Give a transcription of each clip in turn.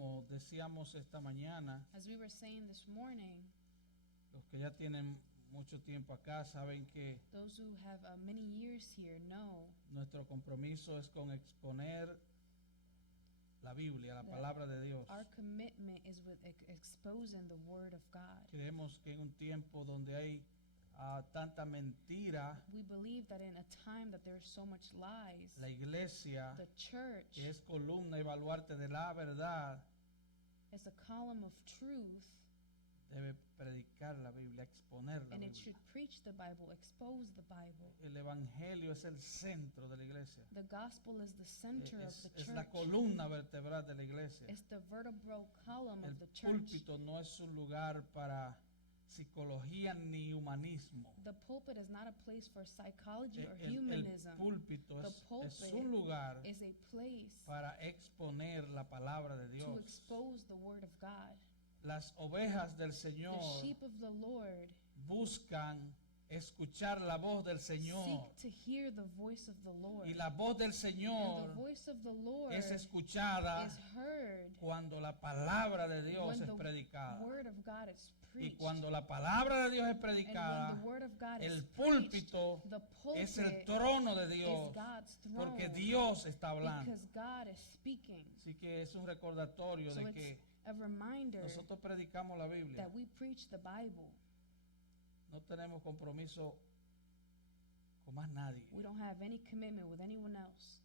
como decíamos esta mañana, As we were saying this morning, los que ya tienen mucho tiempo acá saben que those who have many years here know nuestro compromiso es con exponer la Biblia, la that palabra de Dios. our commitment is with exposing the Word of God. Creemos que en un tiempo donde hay tanta mentira, We believe that in a time that there's so much lies, la iglesia, the church que es columna y baluarte de la verdad, is a column of truth, debe predicar la Biblia, exponer la and it Biblia. should preach the Bible, expose the Bible. El evangelio es el centro de la iglesia. The gospel is the center of the Es la church. columna vertebral de la iglesia. It's the vertebral column El of the church. púlpito no es un lugar para psicología ni humanismo. The pulpit is not a place for psychology or El humanism. púlpito The es pulpit un lugar is a place para exponer la palabra de to Dios. expose the Word of God. Las ovejas del The Señor sheep of the Lord buscan escuchar la voz del Señor. seek to hear the voice of the Lord. Y la voz del And the Señor voice of the Lord es escuchada is heard cuando la palabra de Dios when es the predicada. Word of God is Y preached. cuando la palabra de Dios es And when predicada, the Word of God el is púlpito preached, the pulpit es el trono de Dios, is God's throne, porque Dios está hablando. because God is speaking. Así que es un recordatorio So de it's que a reminder nosotros predicamos la Biblia. that we preach the Bible. No tenemos compromiso con más nadie. We don't have any commitment with anyone else.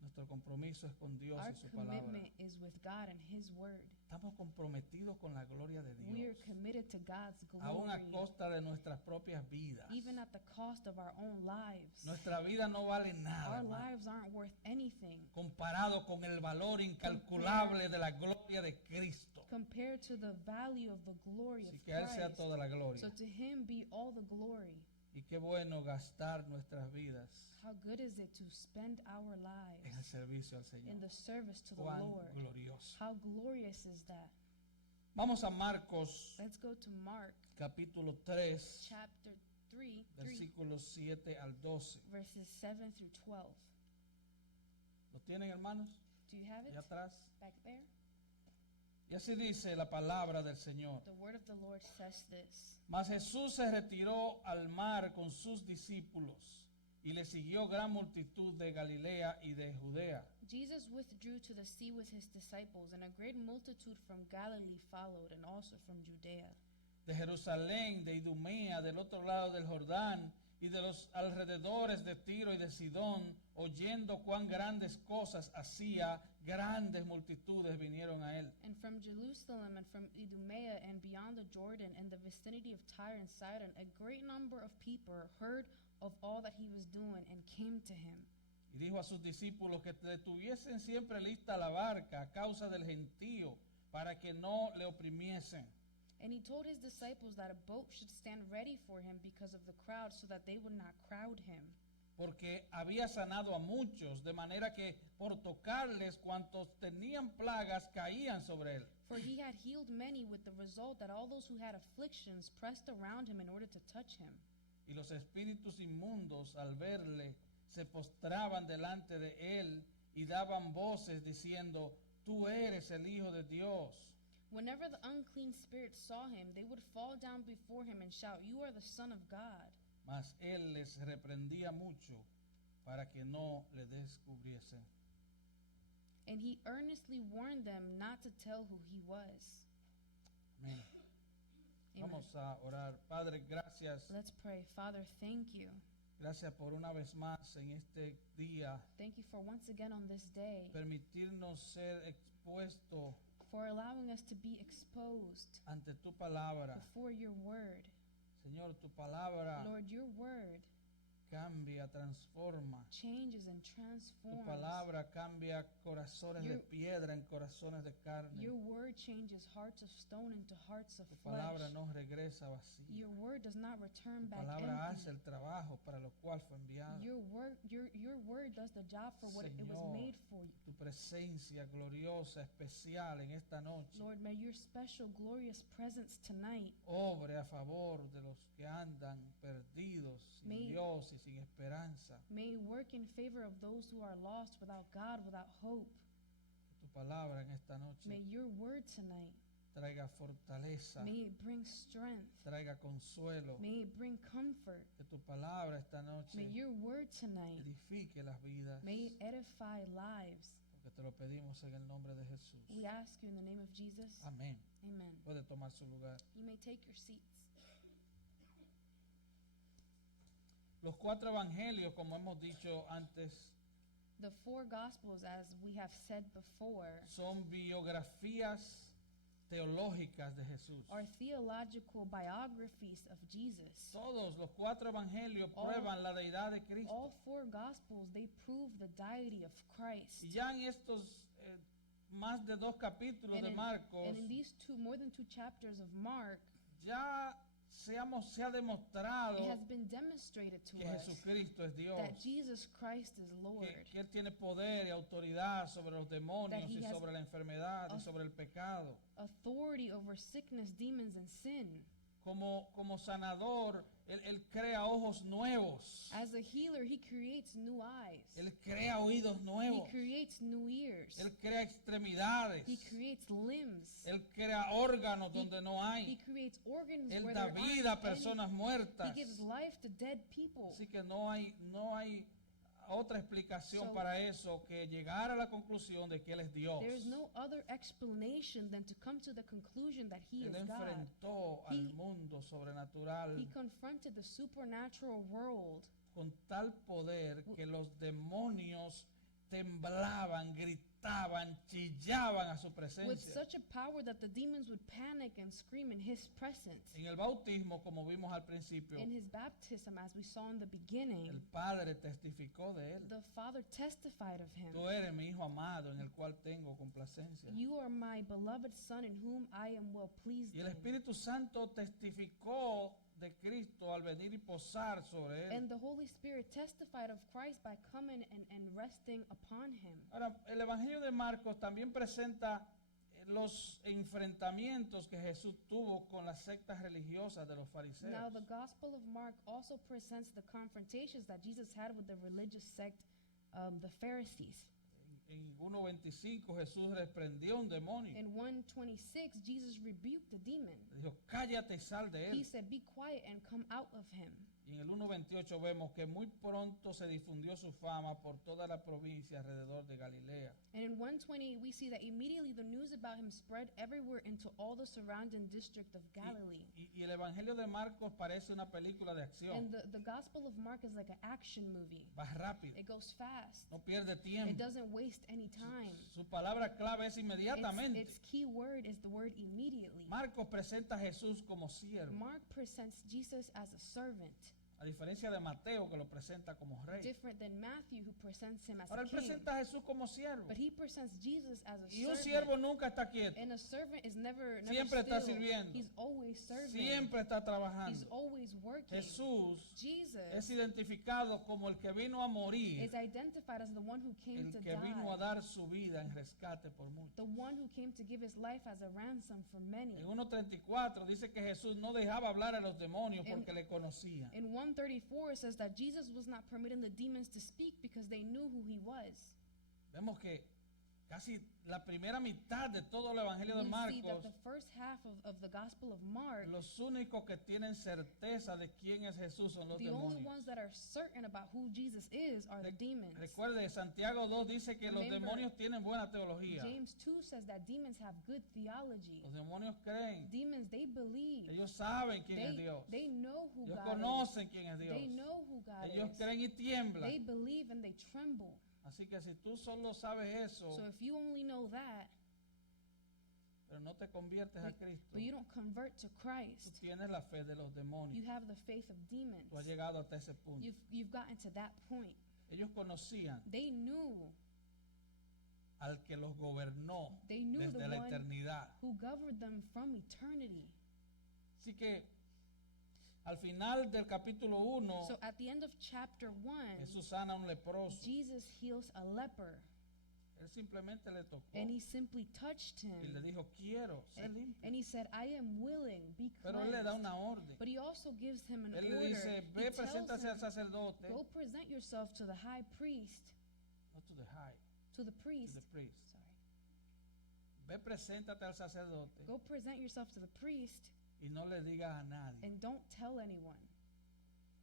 Nuestro compromiso es con Dios Our y su palabra. commitment is with God and His Word. Estamos comprometidos con la gloria de We are Dios, committed to God's aún a glory, costa de nuestras propias vidas. even at the cost of our own lives. Nuestra vida no vale nada, Our hermano, lives aren't worth anything comparado con el valor incalculable de la gloria de Cristo. compared to the value of the glory Así of que a Él sea Christ. toda la gloria. So to Him be all the glory. Y qué bueno gastar nuestras vidas How good is it to spend our en el lives servicio al in Señor. the service to the Cuán Lord? glorioso. How glorious is that? Vamos a Marcos Let's go to Mark capítulo 3, chapter 3, versículos 7 al 12. verses 7 through 12. ¿Lo tienen, hermanos? Do you have it Allá atrás. back there? Y así dice la palabra del Señor. The word of the Lord says this. Mas Jesús se retiró al mar con sus discípulos y le siguió gran multitud de Galilea y de Judea, Jesus withdrew to the sea with his disciples, and a great multitude from Galilee followed, and also from Judea, de Jerusalén, de Idumea, del otro lado del Jordán y de los alrededores de Tiro y de Sidón, oyendo cuán grandes cosas hacía, grandes multitudes vinieron a él. and from Jerusalem and from Idumea and beyond the Jordan and the vicinity of Tyre and Sidon, a great number of people heard of all that he was doing and came to him. Y dijo a sus discípulos que tuviesen siempre lista la barca a causa del gentío, para que no le oprimiesen. And he told his disciples that a boat should stand ready for him because of the crowd, so that they would not crowd him. Porque había sanado a muchos, de manera que por tocarles cuantos tenían plagas caían sobre él. For he had healed many, with the result that all those who had afflictions pressed around him in order to touch him. Y los espíritus inmundos al verle se postraban delante de él y daban voces diciendo, tú eres el Hijo de Dios. Whenever the unclean spirits saw him, they would fall down before him and shout, "You are the Son of God." Mas él les reprendía mucho para que no le descubriesen. And he earnestly warned them not to tell who he was. Amén. Amen. Vamos a orar. Padre, gracias. Let's pray. Father, thank you. Gracias por una vez más en este día Thank you for once again on this day, permitirnos ser expuestos for allowing us to be exposed ante tu palabra. before your word. Señor, tu palabra Lord, your word cambia, transforma. changes and Tu transforms. palabra cambia corazones de Your- piedra en corazones de carne. Your word changes hearts of stone into hearts of Tu palabra flesh. no regresa vacía. Your word does not return Tu back palabra empty. hace el trabajo para lo cual fue enviado. Your word does the job for what it was Señor, made for. tu presencia gloriosa, especial en esta noche, Lord, may your special, glorious presence tonight obre a favor de los que andan perdidos, sin May- Dios y sin esperanza. may work in favor of those who are lost, without God, without hope. Que tu palabra en esta noche May your word tonight, traiga fortaleza, may it bring strength. traiga consuelo. May it bring comfort. Que tu palabra esta noche May your word tonight, edifique las vidas. may it edify lives. Porque te lo pedimos en el nombre de Jesús. We ask you in the name of Jesus. Amén. Amen. Puede tomar su lugar. You may take your seats. Los 4 evangelios, como hemos dicho antes, The 4 Gospels, as we have said before, son biografías teológicas de Jesús. are theological biographies of Jesus. Todos los 4 evangelios All- prueban la deidad de Cristo. All 4 Gospels, they prove the deity of Christ. Y ya en estos más de 2 capítulos And de in, Marcos, and in these more than 2 chapters of Mark, ya se ha demostrado it has been demonstrated to que us Jesucristo es Dios. that Jesus Christ is Lord, Que Él tiene poder y autoridad sobre los demonios That he y has sobre la enfermedad y au- sobre el pecado. authority over sickness, demons, and sin. Como sanador, él crea ojos nuevos. As a healer, he creates new eyes. Él crea oídos He nuevos. creates new ears. Él crea extremidades. He creates limbs. Él crea órganos He- donde no He hay. creates organs Él where da there vida a aren't any. personas He muertas. gives life to dead people. Así que no hay otra explicación So- para eso que llegar a la conclusión de que Él es Dios. There is no other explanation than to come to the conclusion that he Él is God. enfrentó al He- mundo sobrenatural He confronted the supernatural world con tal poder que los demonios temblaban, gritaban, chillaban a su with presencia. such a power that the demons would panic and scream in his presence. En el bautismo, como vimos al principio, In his baptism, as we saw in the el beginning, Padre testificó de él. the Father testified of him. Tú eres mi hijo amado en el cual tengo complacencia. You are my beloved Son in whom I am well pleased Y el in. Espíritu Santo testificó de Cristo al venir y posar sobre él. And the Holy Spirit testified of Christ by coming and resting upon him. Ahora, el Evangelio de Marcos también presenta los enfrentamientos que Jesús tuvo con las sectas religiosas de los fariseos. Now, the Gospel of Mark also presents the confrontations that Jesus had with the religious sect, the Pharisees. En 1:25 Jesús reprendió un demonio. In 1:26, Jesus rebuked the demon. Le dijo, cállate y sal de He él. said, "Be quiet and come out of him." Y en el 1:28 vemos que muy pronto se difundió su fama por toda la provincia alrededor de Galilea. And in 1:20, we see that immediately the news about him spread everywhere into all the surrounding district of Galilee. Y el Evangelio de Marcos parece una película de acción. And the Gospel of Mark is like an action movie. Va rápido, It goes fast. no pierde It tiempo. doesn't waste any time. Su palabra clave es inmediatamente. Its key word is the word immediately. Marcos presenta a Jesús como siervo, Mark presents Jesus as a servant, a diferencia de Mateo que lo presenta como rey. different than Matthew, who presents him as Ahora a él king. presenta a Jesús como siervo. But he presents Jesus as a Y un servant. siervo nunca está quieto. And a servant is never Siempre está still. sirviendo. He's always serving. Siempre está He's trabajando. always working. Jesús Jesus es identificado como el que vino a morir, is identified as the one who came el to que vino a die, dar su vida en rescate por muchos. the one who came to give his life as a ransom for many. En 1:34 dice que Jesús no dejaba hablar a los demonios En- porque le conocían. In 134, it says that Jesus was not permitting the demons to speak because they knew who he was. Vemos que casi la primera mitad de todo el Evangelio de We see that Marcos, the first half of the Gospel of Mark, los únicos que tienen certeza de quién es Jesús son los the only demonios. ones that are certain about who Jesus is are the demons. Recuerde, Santiago 2 dice que los Remember, demonios tienen buena teología. James 2 says that demons have good theology. Los demonios creen. Demons, they believe. Ellos saben quién es Dios. They know who Ellos God conocen quién es is. Dios. They know who God Ellos is. creen y tiemblan. They believe and they tremble. Así que si tú solo sabes eso, So if you only know that, pero no te conviertes a Cristo, but you don't convert to tú Christ, tienes la fe de los you demonios. have the faith of demons. Tú has llegado hasta ese punto. You've gotten to that point. Ellos conocían They knew al que los gobernó They knew desde the la one eternidad. who governed them from eternity. Así que al final del capítulo 1, So at the end of chapter 1, Jesús sana a un leproso. Jesus heals a leper, Él simplemente le tocó and he simply touched y le him. dijo, quiero ser limpio. And he said, "I am willing, be Pero él le da cleansed." una orden. But he also gives him an Él le order. dice, He ve, tells preséntase al him, sacerdote. "Go present yourself to the high priest, No to the high, to the to priest." the priest. Sorry. Ve, preséntate al sacerdote Go present yourself to the priest y no le digas a nadie. and don't tell anyone.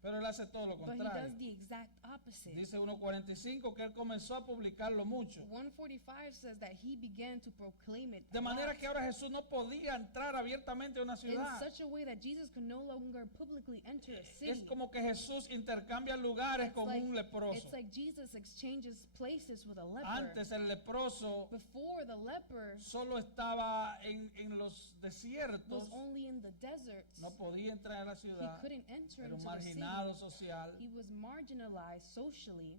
Pero él hace todo lo But he contrario. does the exact opposite. Dice 1:45 que él comenzó a publicarlo mucho. 145 says that he began to proclaim it De a manera lot, que ahora Jesús no podía entrar abiertamente a una in ciudad. such a way that Jesus could no longer publicly enter a Es city. como que Jesús intercambia lugares con un leproso. It's like Jesus exchanges places with a leper. Antes el leproso Before, the leper solo estaba en los was desiertos, only in the deserts. no podía entrar a la He ciudad, couldn't enter era un into the city. marginado social. He was marginalized socially.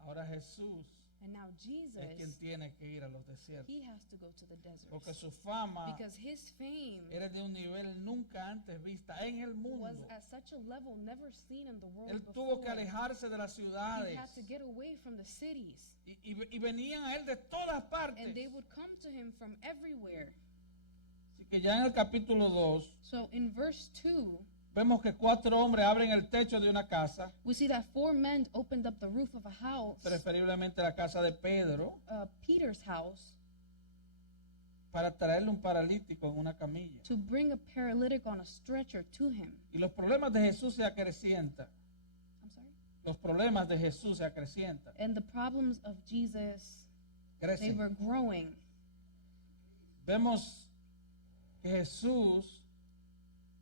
Ahora Jesús And now Jesus, es quien tiene que ir a los desiertos, he has to go to the porque deserts. su fama Because his fame era de un nivel nunca antes vista en el was mundo. at such a level never seen in the world Él tuvo before. que alejarse de las He ciudades had to get away from the cities. y venían a él de todas partes. And they would come to him from everywhere. Así que ya en el capítulo 2 So in verse 2, vemos que 4 hombres abren el techo de una casa, we see that 4 men opened up the roof of a house, preferiblemente la casa de Pedro, Peter's house, para traerle un paralítico en una camilla. to bring a paralytic on a stretcher to him. Y los problemas de Jesús se acrecientan. I'm sorry? Los problemas de Jesús se acrecientan. And the problems of Jesus, they Crecen. were growing. Vemos que Jesús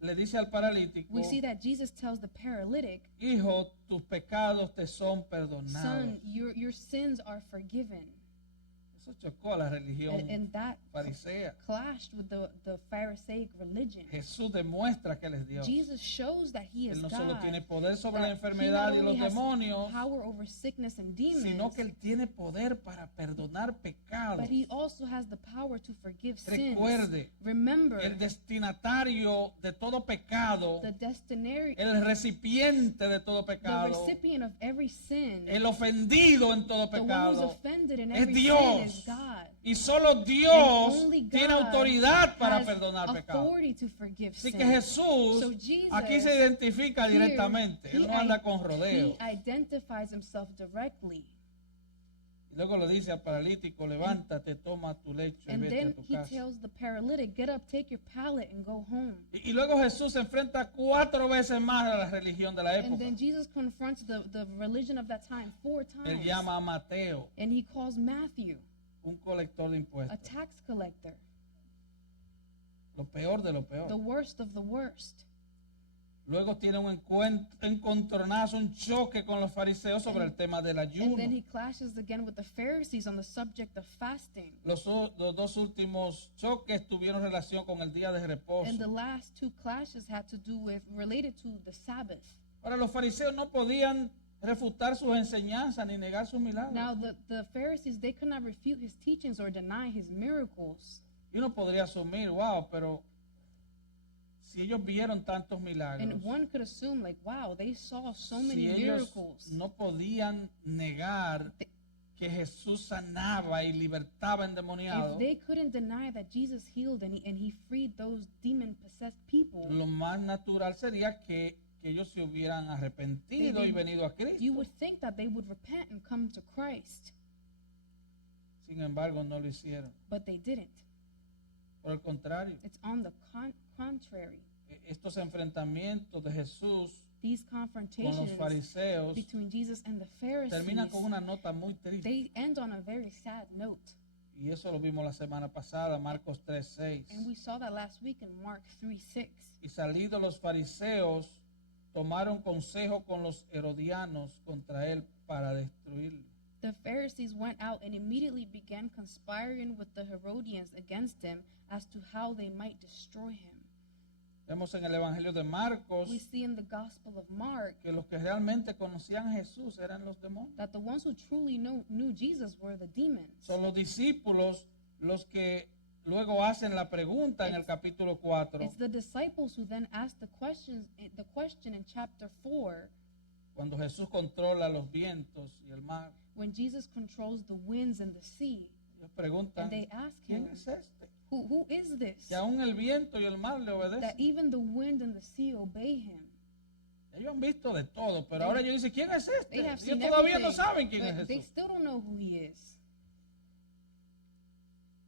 le dice al paralítico, We see that Jesus tells the paralytic, hijo, tus pecados te son perdonados. son, your sins are forgiven. Eso chocó a la religión And that farisea. clashed with the Pharisaic religion. Jesús demuestra que Él es Dios. Jesus shows that he is Él no God. solo tiene poder sobre la that he enfermedad not y only los has demonios, power over sickness and demons, sino que Él tiene poder para perdonar pecados. but he also has the power to forgive sins. Recuerde, Remember, el destinatario de todo pecado, the destinary, el recipiente de todo the pecado, recipient of every sin, el ofendido en todo the one who's pecado, offended in es every sin Dios. is God. Y solo And Dios only God tiene autoridad para has perdonar pecados. authority to forgive Así sin. que Jesús So Jesus, aquí se identifica here, directamente. Él no anda con rodeos. he identifies himself directly. Y luego le dice al paralítico, levántate, toma tu lecho y And vete a then tu he casa. tells the paralytic, get up, take your pallet, and go home. Y luego Jesús se enfrenta 4 veces más a la religión de la And época. then Jesus confronts the religion of that time 4 Él times. llama a Mateo, And he calls Matthew un colector de a impuestos. tax collector, Lo peor de lo the peor. worst of the worst. Luego tiene un encontronazo, un choque con los fariseos sobre el tema del And ayuno. then he clashes again with the Pharisees on the subject of fasting. Los 2 últimos choques tuvieron relación con el día de reposo. And the last 2 clashes had to do with, related to the Sabbath. Ahora, los fariseos no podían refutar sus enseñanzas ni negar sus milagros. Now, the Pharisees, they could not refute his teachings or deny his miracles. Y uno podría asumir, wow, pero si ellos vieron tantos milagros, And one could assume, like, wow, they saw so si many ellos miracles. no podían negar They- que Jesús sanaba y libertaba If endemoniados, they couldn't deny that Jesus healed and he freed those demon-possessed people, lo más natural sería que ellos se hubieran arrepentido y venido a Cristo. you would think that they would repent and come to Christ, Sin embargo, no lo hicieron. but they didn't. Por el contrario, It's on the contrary. estos enfrentamientos de Jesús These con los confrontations fariseos between Jesus and the Pharisees, terminan con una nota muy triste. they end on a very sad note. Y eso lo vimos la semana pasada, Marcos 3:6. And we saw that last week in Mark 3:6. Y salidos los fariseos, tomaron consejo con los herodianos contra él para destruirlo. The Pharisees went out and immediately began conspiring with the Herodians against him as to how they might destroy him. Vemos en el Evangelio de Marcos We see in the Gospel of Mark que los que realmente conocían a Jesús eran los demonios. that the ones who truly knew Jesus were the demons. Son los discípulos los que luego hacen la pregunta en el capítulo 4, It's the disciples who then ask the question in chapter 4 cuando Jesús controla los vientos y el mar. when Jesus controls the winds and the sea. Ellos preguntan, And they ask ¿quién him, es este? who is this? Que aún el viento y el mar le That obedecen. even the wind and the sea obey him. Ellos han visto de todo, pero ahora ellos dicen, ¿quién es este? They have Ellos seen todavía everything, no saben quién but es they Jesús. still don't know who he is.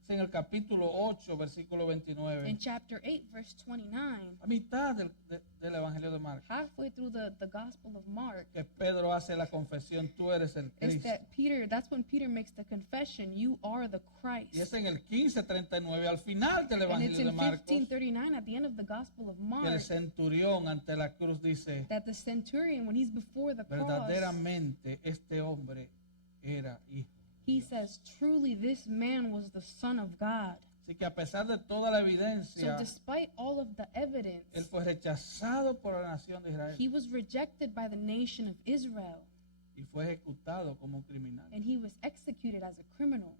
Es en el capítulo 8, versículo 29. In chapter 8, verse 29, A mitad del Evangelio de Marcos. halfway through the Gospel of Mark, Que Pedro hace la confesión, tú eres el is Cristo. that that's when Peter makes the confession, you are the Christ. Y es en el 15:39, al final del And it's Evangelio de in Marcos, 15:39 at the end of the Gospel of que el Mark centurión ante la cruz dice, that the centurion, when he's before the cross, verdaderamente este hombre era hijo. he says, truly this man was the Son of God. Así que a pesar de toda la So evidencia, despite all of the evidence, él fue rechazado por la nación de Israel he was rejected by the nation of Israel, y fue ejecutado como un criminal. and he was executed as a criminal.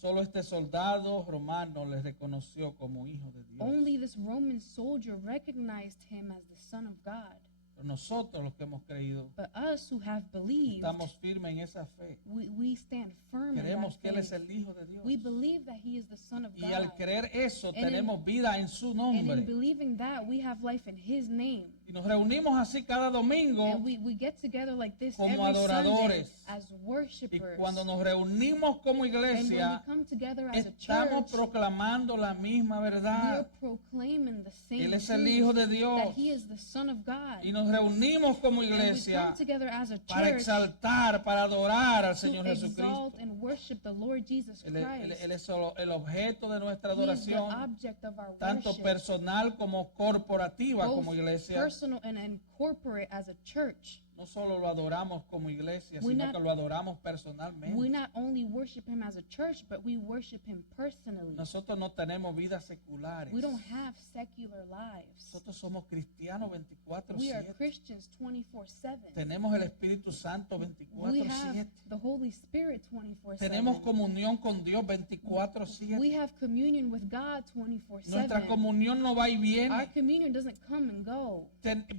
Solo este soldado romano le reconoció como hijo de Dios. Only this Roman soldier recognized him as the Son of God. Pero nosotros los que hemos creído, But us who have believed, estamos firmes en esa fe. we stand firm in Creemos that que Él es faith. el Hijo de Dios. We believe that he is the Son of Y al God. creer eso, And in- tenemos vida en su And in nombre. believing that, we have life in his name. Y nos reunimos así cada domingo. And we get together like this Como every Sunday adoradores. as Y worshipers. cuando nos reunimos como And when we iglesia, come together as a estamos church, proclamando la misma we are verdad. proclaiming the same Él es el truth, Hijo de Dios. that he is the Son of God. Y nos reunimos como And we iglesia come together as a para church exaltar, para adorar al to Señor Jesucristo. exalt and worship the Lord Jesus Él Christ. es el objeto de nuestra He is the adoración, object of our tanto worship, personal como corporativa both como iglesia. personal and corporate as a church. No solo lo adoramos como iglesia, We sino not- que lo adoramos We personalmente. not only worship him as a church, but we worship him personally. Nosotros no tenemos vidas seculares. We don't have secular lives. Nosotros somos cristianos We are 24/7. Christians 24/7. Tenemos el Espíritu Santo We have 24/7. the Holy Spirit 24/7. Tenemos comunión con Dios 24/7. We have communion with God 24/7. Nuestra comunión no va y Our viene. communion doesn't come and go.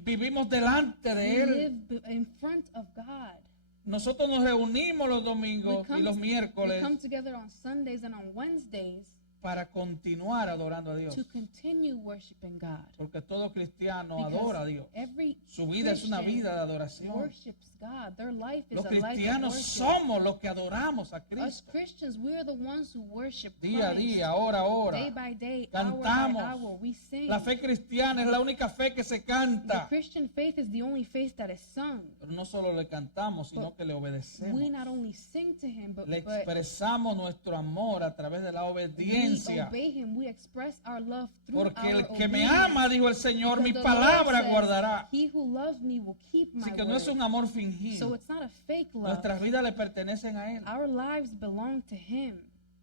Vivimos delante de We Él. live in front of God. Nosotros nos reunimos los domingos y los we miércoles come together on Sundays and on Wednesdays para continuar adorando a Dios. to continue worshiping God. Porque todo cristiano Because adora a Dios. every Su vida es una Christian vida de adoración. worships God. Their life is Los a life of cristianos worship. somos los que adoramos a Us Cristo. Christians, we are the ones who worship Día a Christ. día, hora a hora. Day by day, hour by Cantamos. hour, we sing. La fe cristiana es la única fe que se The canta. Christian faith is the only faith that is sung. Pero no solo le cantamos, sino que le obedecemos. We not only sing to him, but Le expresamos nuestro amor a través de la we obediencia. obey him. We express our love through Porque our el que me obedience. ama, dijo el Señor, mi Because the Lord palabra says, guardará. He who loves me will keep my Así que no es word. un amor So fingido. it's not a fake love. Nuestras vidas le pertenecen a Él. Our lives belong to him.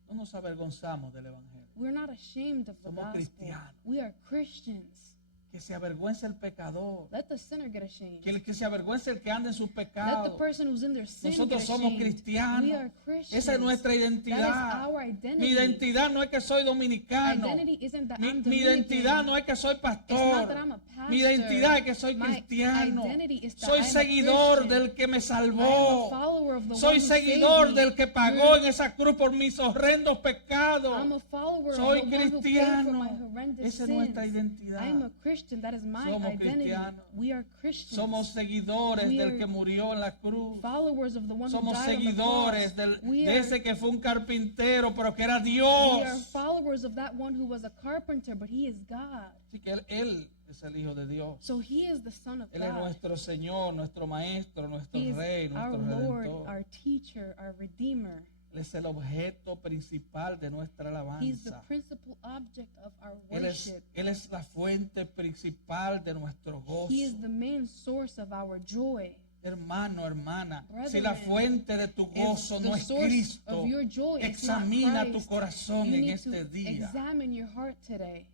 No nos avergonzamos del Evangelio. We're not ashamed of the Somos gospel. cristianos. We are Christians. Que se avergüence el pecador. Let the sinner get ashamed. Que el que se avergüence el que anda en sus Let the pecados. person who's in their sin Nosotros get somos ashamed. cristianos. We are Christians. Esa es nuestra That is identidad. our identity. Mi identidad no es que soy dominicano. Identity isn't that Mi, I'm mi Dominican. identidad no es que soy It's not pastor. that I'm a pastor. Mi identidad es que soy My cristiano. identity is that Soy I'm a seguidor Christian. del que me I am a salvó. follower of the Soy one who saved seguidor me. del que pagó en esa cruz por mis horrendos pecados. I'm a follower Soy of the one who paid for cristiano. my horrendous Esa es sins. nuestra identidad. I'm a Christian. That is my Somos identity. cristianos. We are Christians. Somos seguidores We del are que murió en la cruz. followers of the one Somos who died on the seguidores cross. de ese que fue un carpintero, pero que era We are Dios. followers of that one who was a carpenter, but he is God. Así que él es el Hijo de Dios. So he is the Son of Él es God. nuestro Señor, nuestro Maestro, nuestro He is Rey, our nuestro Lord, Redentor. our teacher, our Redeemer. Él es el objeto principal de nuestra He's the alabanza. principal object of our Él worship. es la fuente principal de nuestro gozo. He is the main source of our joy. Hermano, hermana, Brethren, si la fuente de tu gozo If no the es source Cristo, of your joy is not examina tu Christ, corazón you en need este to día. examine your heart today.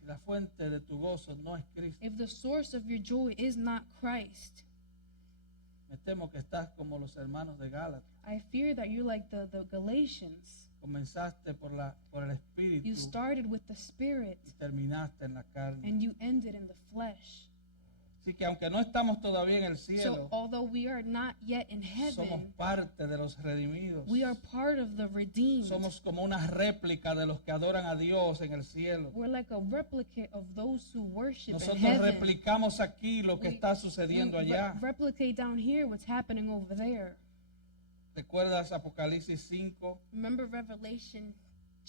Si la fuente de tu gozo no es Cristo, If the source of your joy is not Christ, me temo que estás como los hermanos de Gálatas. I fear that you're like the Galatians. Comenzaste por el Espíritu You started with the Spirit y terminaste en la carne. and you ended in the flesh. Así que aunque no estamos todavía en el So cielo, although we are not yet in somos heaven, parte de los redimidos. we are part of the redeemed. Somos como una réplica de los que adoran a Dios en el cielo. We're like a replicate of those who worship in Nosotros heaven. replicamos aquí lo que We- está sucediendo we allá. replicate down here what's happening over there. ¿Recuerdas Apocalipsis 5? Remember Revelation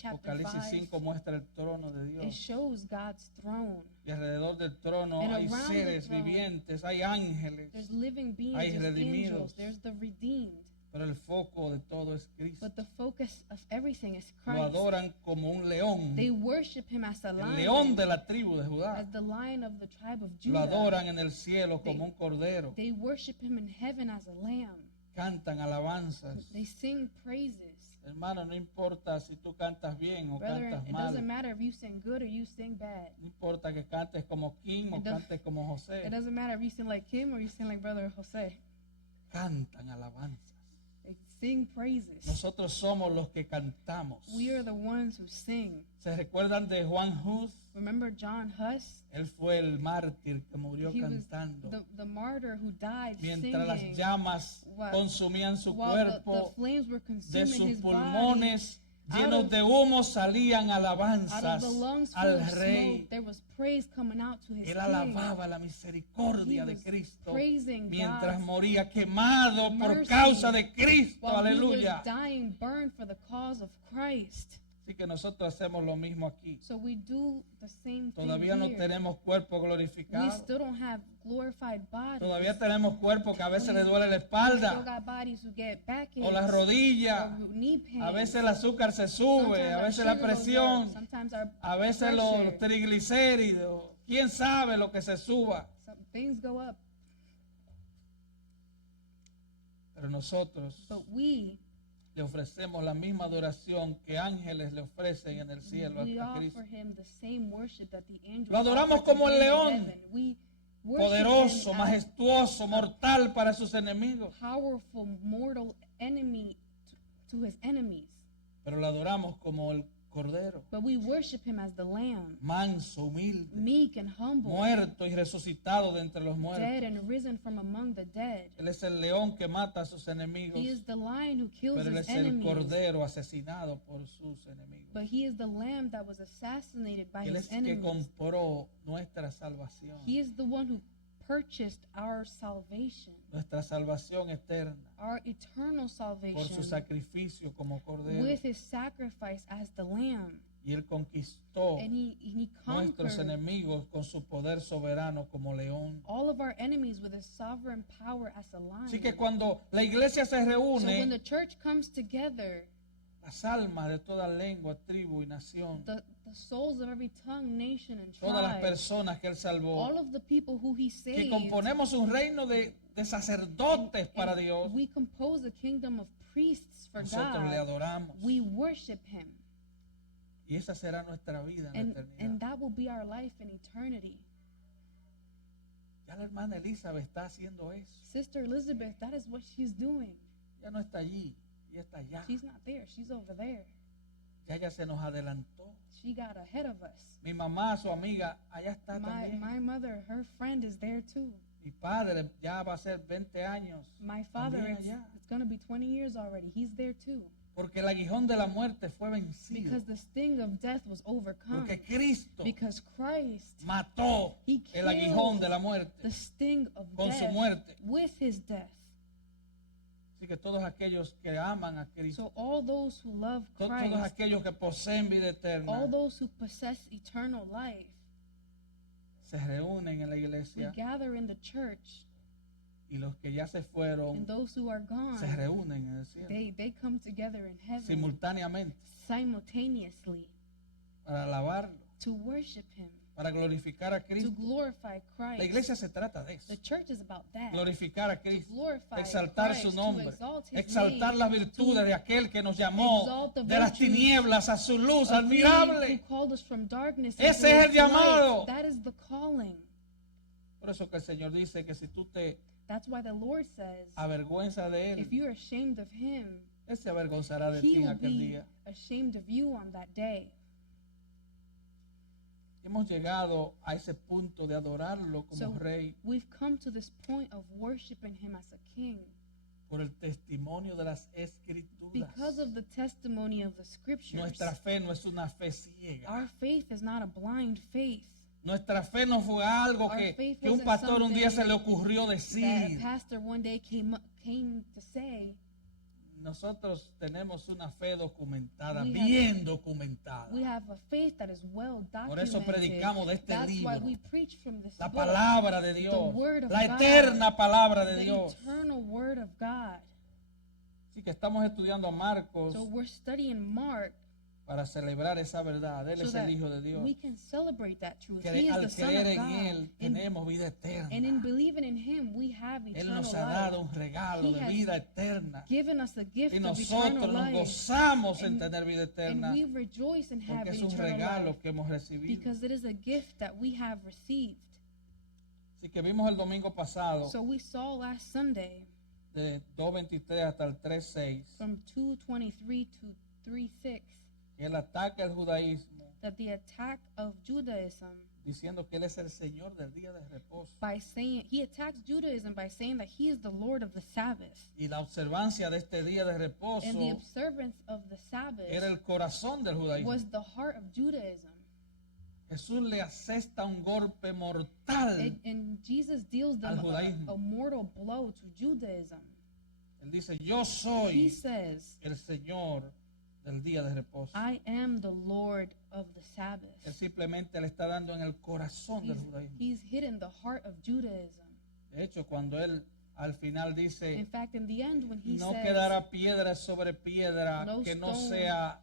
chapter Apocalipsis 5, 5 muestra el trono de it Dios. shows God's throne. Y alrededor del trono And hay around the seres throne, vivientes, hay ángeles. There's living beings, Hay there's redimidos. angels, there's the redeemed. Pero el foco de todo es Cristo. But the focus of everything is Lo Christ. adoran como un león. They worship him as a El león lion, de la tribu de Judá. as the lion of the tribe of Lo Judah. adoran en el cielo como un cordero. They worship him in heaven as a lamb. Cantan alabanzas. They sing praises. Hermano, no importa si tú cantas bien o Brother, cantas it doesn't mal. matter if you sing good or you sing bad. No importa que cantes como King o It does- cantes como It José. doesn't matter if you sing like him or you sing like Brother Jose. Cantan alabanzas. They sing praises. Nosotros somos los que cantamos. We are the ones who sing. ¿Se recuerdan de Juan Hus? Remember John Huss? Él fue el mártir que murió He was cantando. the martyr who died Mientras las singing llamas While- consumían su while the cuerpo, flames were de consuming sus his body. pulmones Out llenos of- de humo salían Out of alabanzas the lungs full al of rey. smoke, there was praise coming out to his Él king. alababa la misericordia He de was Cristo praising mientras God's moría quemado por mercy causa de Cristo. While he Aleluya. was dying, burned for the cause of Christ. Así que nosotros hacemos lo mismo aquí. So we do the same thing Todavía no here. tenemos cuerpo We glorificado. still don't have glorified bodies. Todavía tenemos cuerpo que a veces le duele la We still espalda got bodies who get backaches o las rodillas. or knee pain. A veces el azúcar se sube, Sometimes a our veces la sugar goes presión, up, sometimes our a veces pressure. los triglicéridos. ¿Quién sabe lo que se suba? Some things go up. Pero nosotros But we le ofrecemos la misma adoración que ángeles le ofrecen en el cielo a offer Cristo. him the same worship that the angels Lo adoramos offer to como el him in león, heaven. We worship Poderoso, him as majestuoso, mortal para sus enemigos. powerful, mortal enemy to his enemies. Pero lo adoramos como el cordero, But we worship him as the lamb, manso, humilde, meek and humble, muerto y resucitado de entre los dead muertos. and risen from among the dead. Él es el león que mata a sus enemigos, He is the lion who kills pero él his es el enemies. cordero asesinado por sus enemigos. But he is the lamb that was assassinated by Él his es que enemies. compró nuestra salvación, He is the one who purchased our salvation, nuestra salvación eterna, our eternal por su salvation, sacrificio como cordero. with his sacrifice as the lamb. Y él conquistó And he nuestros conquered enemigos con su poder soberano como león. all of our enemies with his sovereign power as a lion. Así que cuando la iglesia se So when reúne, the church comes together, las almas de toda lengua, tribu y nación, the souls of every tongue, nation, and todas las tribe, personas que él salvó, all of the people who he que saved, componemos un reino de sacerdotes para and Dios, we compose a kingdom of priests for nosotros le God. adoramos. We worship him. Y esa será nuestra vida en la And eternidad. that will be our life in eternity. Ya la hermana Elizabeth está haciendo eso. Sister Elizabeth, that is what she's doing. Ya no está allí, ya está allá. She's not there. She's over there. Ya ella se nos adelantó. She got ahead of us. Mi mamá, su amiga, allá está también. My mother, her friend is there too. Mi padre ya va a ser 20 años. My father, También it's allá. going to be 20 years already. He's there too. Porque el aguijón de la muerte fue vencido. Because the sting of death was overcome. Porque Cristo Because Christ, mató He el aguijón killed de la muerte the sting of con su death muerte. with his death. Así que todos aquellos que aman a Cristo, So all those who love todos Christ, aquellos que poseen vida eterna, all those who possess eternal life, se reúnen en la we iglesia gather in the church, y los que ya se fueron and those who are gone, se reúnen en el cielo they come together in heaven simultáneamente simultaneously para alabarlo, to worship him, para glorificar a to Cristo. glorify La Christ. iglesia se trata de eso, The church is about that. glorificar a To Cristo, glorify exaltar Christ, su to nombre, exalt his exaltar name, las virtudes de aquel que nos llamó exalt the de las virtues tinieblas a su luz of He admirable. who called us from darkness Ese into es el his llamado. light. That is the calling. Por eso que el Señor dice que si tú te That's why the Lord says, avergüenzas de if Él, you're ashamed of him, Él se avergonzará de ti he en will aquel be día. ashamed of you on that day. Hemos llegado a ese punto de adorarlo como So Rey we've come to this point of worshiping him as a king por el testimonio de las Escrituras. because of the testimony of the scriptures. Nuestra fe no es una fe ciega. Our faith is not a blind faith. Nuestra fe no fue algo Our que, faith que un wasn't pastor un día something se le ocurrió That a decir. pastor one day came to say. nosotros tenemos una fe documentada, We bien documentada. We have a faith that is well Por eso documented. predicamos de este That's why libro. we preach from this La book, palabra de Dios, word of la God, eterna palabra de the Dios. eternal word of God. Así que estamos estudiando a Marcos So we're studying Mark para celebrar esa verdad. Él so es el that Hijo de Dios. we can celebrate that truth. Que He is al the Son creer of en God. Él tenemos vida eterna. And in believing in Him, we have Él eternal nos ha dado life. un regalo He de has vida eterna. Given us the gift Y of nosotros eternal nos life. gozamos en And- tener vida And eterna we rejoice in porque having es un eternal regalo life que hemos recibido. because it is a gift that we have received. Así que vimos el domingo pasado So we saw last Sunday de 2:23 hasta el 3:6 from 2:23 to 3:6 que él ataca el judaísmo that the attack of Judaism diciendo que él es el Señor del día de reposo. by saying he attacks Judaism by saying that he is the Lord of the Sabbath. Y la observancia de este día de reposo And the observance of the Sabbath era el corazón del judaísmo. was the heart of Judaism. Jesús le asesta un golpe mortal. And Jesus deals them Al judaísmo. a mortal blow to Judaism. Él dice, yo He soy says, el Señor del día de reposo. I am the Lord of the Sabbath. Él simplemente le está dando en el corazón del judaísmo. He's hidden the heart of Judaism. De hecho, cuando él al final In dice, fact, in the end, when he no says, quedará piedra sobre piedra No que no stone. sea,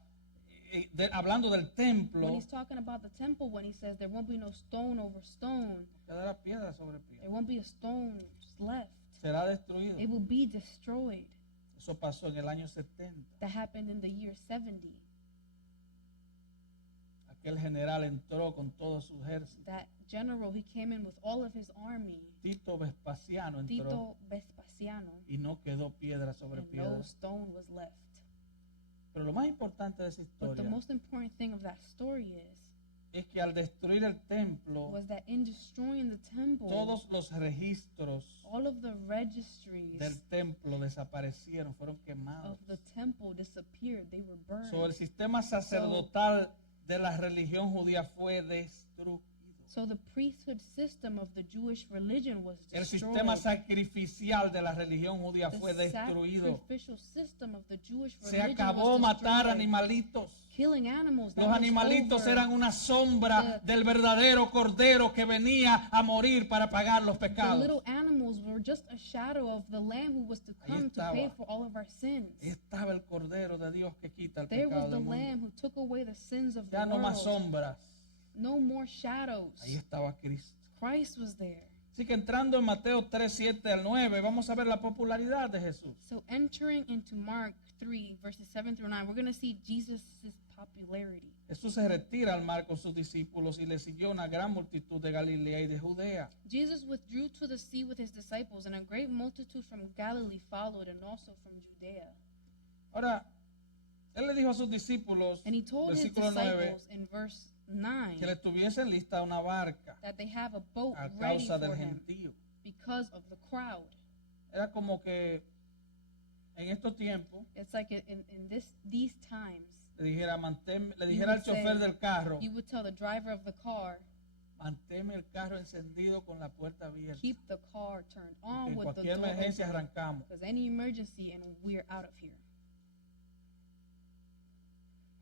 hablando del when templo, he's talking about the temple, when he says there won't be no stone over stone, quedará piedra sobre there piedra. won't be a stone left. Será destruido. It will be destroyed. Eso pasó en el año 70. That happened in the year 70. Aquel general entró con todo su ejército. That general, he came in with all of his army, Tito Vespasiano entró Tito Vespasiano, y no quedó piedra sobre and piedra. no stone was left. Pero lo más importante de esa But the historia most important thing of that story es que al destruir el templo, was that in destroying the temple, todos los registros all of the registries del templo desaparecieron, fueron of quemados. the temple disappeared. They were burned. So, el sistema sacerdotal de la religión judía fue destruido. So the priesthood system of the Jewish religion was El destroyed. sistema sacrificial de la religión judía fue The destruido. sacrificial system of the Jewish Se religion acabó was matar destroyed. animalitos. Killing animals. that Los was animalitos over. eran una sombra del verdadero cordero que venía a morir para pagar los The pecados. little animals were just a shadow of the Lamb who was to come to estaba. pay for all of our sins. Ahí estaba el cordero de Dios que quita el There was pecado the del mundo. Lamb who took away the sins of the Ya no más world. sombras. No more shadows. Ahí estaba Cristo. Christ was there. Así que entrando en Mateo 3, 7 al 9, vamos a ver la popularidad de Jesús. So entering into Mark 3, verses 7 through 9, we're going to see Jesus' popularity. Jesús se retira al mar con sus discípulos y le siguió una gran multitud de Galilea y de Judea. Jesus withdrew to the sea with his disciples, and a great multitude from Galilee followed, and also from Judea. Ahora, él le dijo a sus discípulos, And he told his versículo 9, disciples in verse 9 que le tuviesen lista una barca that they have a boat a ready causa for del him gentío. because of the crowd. Era como que en estos tiempos It's like these times, le dijera al would say- chofer del carro, you would tell the driver of the car, manteme el carro encendido con la puerta abierta. keep the car turned on En with the cualquier door emergencia open, arrancamos. because any emergency and we're out of here.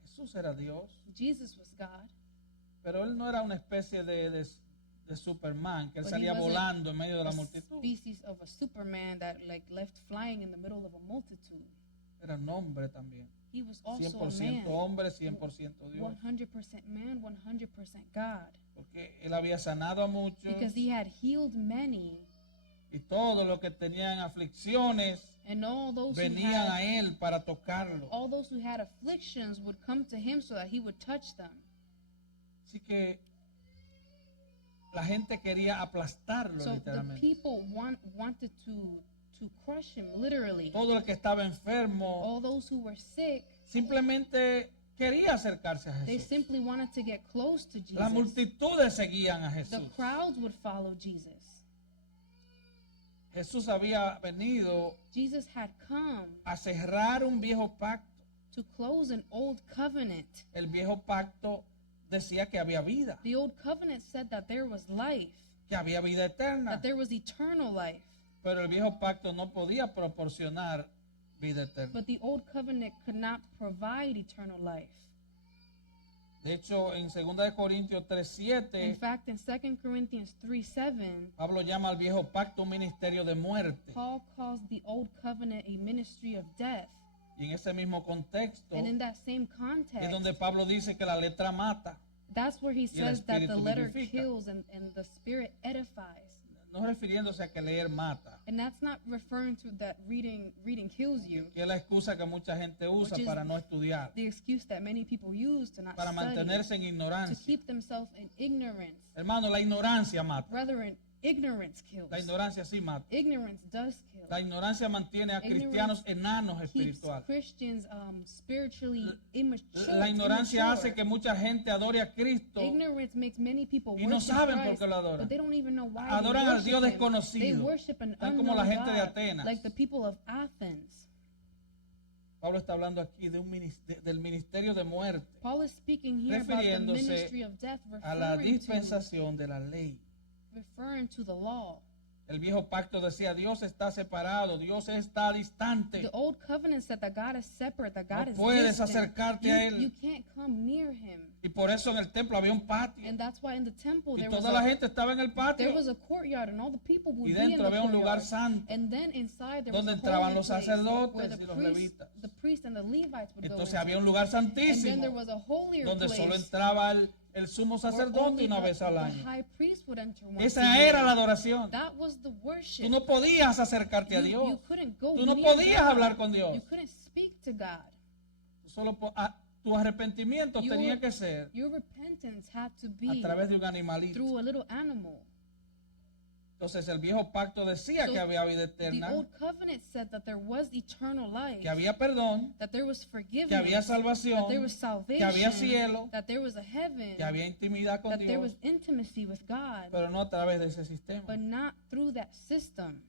Jesús era Dios, Jesus was God, pero él no era una especie de Superman, que él But he salía wasn't volando en medio de la a multitud. species of a Superman that like left flying in the middle of a multitude. Era un hombre también. He was also a 100% man, hombre, 100% Dios. 100% man, 100% God, Porque él había sanado a muchos because he had healed many, y todos los que tenían aflicciones and all those venían a él para tocarlo. who had afflictions would come to him so that he would touch them. Así que la gente quería aplastarlo So the literalmente. people wanted to crush him, literally. Todo el que estaba enfermo All those who were sick, simplemente quería acercarse a they Jesús. simply wanted to get close to Las Jesus. multitudes seguían a The Jesús. crowds would follow Jesus. Jesús había venido Jesus had come a cerrar un viejo pacto. to close an old covenant. El viejo pacto decía que había vida, The old covenant said that there was life, que había vida eterna. that there was eternal life. Pero el viejo pacto no podía proporcionar vida eterna. But the old covenant could not provide eternal life. De hecho, en 2 de Corintios In 3:7, fact, in 2 Corinthians 3:7, Pablo llama al viejo pacto un ministerio de muerte. Paul calls the old covenant a ministry of death. Y en ese mismo contexto And in that same es context, donde Pablo dice que la letra mata. that's where he el says that the espíritu letter vivifica. kills and the spirit edifies. No refiriéndose a que leer mata, And that's not referring to that reading kills you. que es la excusa que mucha gente usa Which is para no estudiar, The excuse that many people use to not para study, mantenerse en to ignorancia. keep themselves in ignorance. Hermano, la ignorancia mata. Brethren, ignorance kills. La ignorancia sí mata. Ignorance does kill. La ignorancia mantiene a Ignorance cristianos enanos Keeps espirituales. Christians spiritually immature. La ignorancia immature. hace que mucha gente adore a Cristo. Ignorance makes many people Y no worship saben por Christ, qué lo adoran. but they don't even know why Adoran they al worship Dios him. desconocido. They worship an Están como unknown la gente de God, Atenas. like the people of Athens. Pablo está hablando aquí de del ministerio de muerte, Paul is speaking here about the refiriéndose ministry of death, a la referring dispensación de la ley. to the law. El viejo pacto decía, Dios está separado, Dios está distante. The old covenant said that God is separate, that God No is puedes distant. acercarte a él. You can't come near him. Y por eso en el templo había un patio. And that's why in the temple Y there was, toda la gente estaba en el there patio. was a courtyard and all the people would Y be in dentro the había un lugar courtyard. santo, And then inside there donde was a entraban holy los place sacerdotes where y los levitas. the priest and the Levites would Entonces go había into. un lugar And then santísimo, there was a holier donde place solo entraba el sumo where sacerdote only una vez al the año. high priest would enter once Esa a year. era la adoración. That was the worship. Tú no podías acercarte a You Dios. couldn't go Tú no near podías God. hablar con Dios. You couldn't speak to God. Tu arrepentimiento Your- tenía que ser Your repentance had to a be través de un animalito. through a little animal. Entonces el viejo pacto decía So, que había vida The eterna, old covenant said that there was eternal life, que había perdón, that there was forgiveness, que había salvación, that there was salvation, que había cielo, that there was a heaven, que había intimidad con that there Dios, was intimacy with God, pero no a través de ese sistema. but not through that system.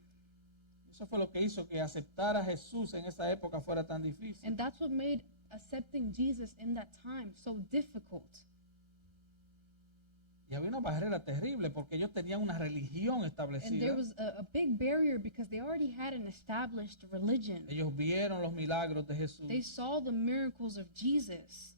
Eso fue lo que hizo que aceptar a Jesús en esa época fuera tan difícil. And that's what made accepting Jesus in that time so difficult. Y había una barrera terrible porque ellos tenían una religión And establecida. there was a big barrier because they already had an established religion. Ellos vieron los milagros de Jesús. They saw the miracles of Jesus.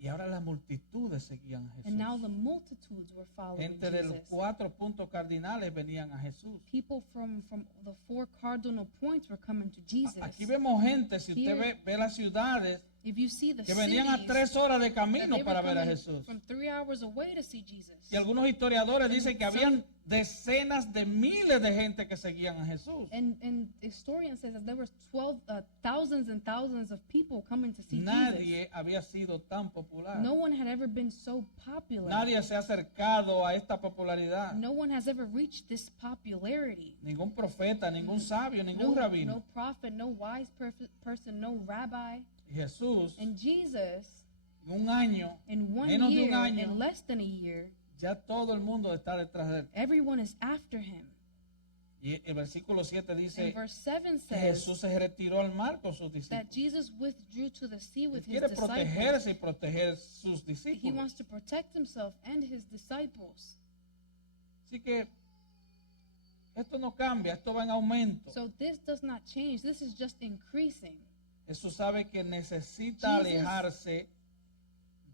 Y ahora las multitudes seguían a And now Jesús. the multitudes were following Gente de los Jesus. 4 puntos cardinales venían a Jesús. People from the 4 cardinal points were coming to Jesus. Aquí vemos gente, si usted Here- ve las ciudades, If you see the que venían a cities, 3 horas de that camino they were para ver a coming Jesús. from 3 hours away to see Jesus. Y algunos historiadores dicen que some- habían decenas de miles de gente que seguían a Jesús. And historian says that there were thousands and thousands of people coming to see Jesus. Nadie había sido tan popular. No one had ever been so popular. Nadie se ha acercado a esta popularidad. No one has ever reached this popularity. Ningún profeta, ningún sabio, ningún No rabino. prophet, no wise person, no rabbi. Y Jesús, And Jesus, en un año, in one menos de year, un año, in less than a year, ya todo el mundo está detrás de él. everyone is after him. Y el versículo 7 And dice verse 7 que says Jesús se retiró al mar con sus that discípulos. Jesus withdrew to the sea Él with his quiere disciples. protegerse y proteger sus He discípulos. wants to protect himself and his disciples. Así que esto no cambia, esto va en aumento. So this does not change. This is just increasing. Jesús sabe que necesita Jesus- alejarse